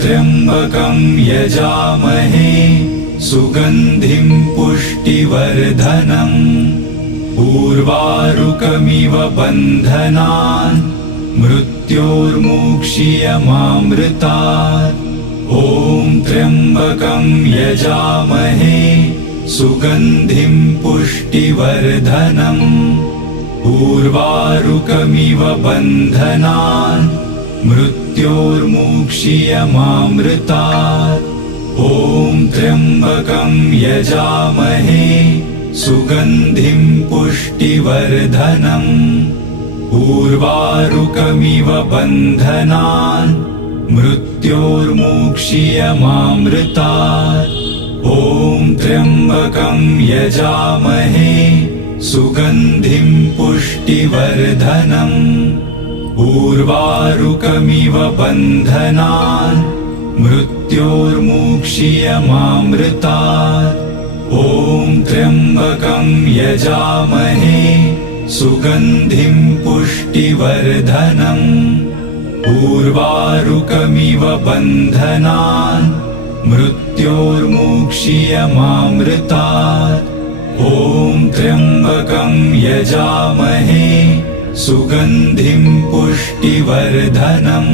त्र्यंबकं यजामहे सुगंधिं पुष्टिवर्धनम् उर्वारुकमिव बन्धनान् मृत्योर्मुक्षीयमामृतात्। ॐ त्र्यंबकं यजामहे सुगंधिं पुष्टिवर्धनम् उर्वारुकमिव बन्धनान् मृत्योर्मुक्षीयमामृतात्। ॐ त्र्यंबकं यजामहे सुगंधिं पुष्टिवर्धनम् उर्वारुकमिव बन्धनान् मृत्योर्मुक्षीयमामृतात्। ॐ त्र्यंबकं यजामहे सुगंधिं पुष्टिवर्धनम् उर्वारुकमिव बन्धनान् मृत्योर्मुक्षीयमामृतात्। ॐ त्र्यंबकं यजामहे सुगंधिं पुष्टिवर्धनम् उर्वारुकमिव बन्धनान् मृत्योर्मुक्षीयमामृतात्। ॐ त्र्यंबकं यजामहे सुगंधिं पुष्टिवर्धनम्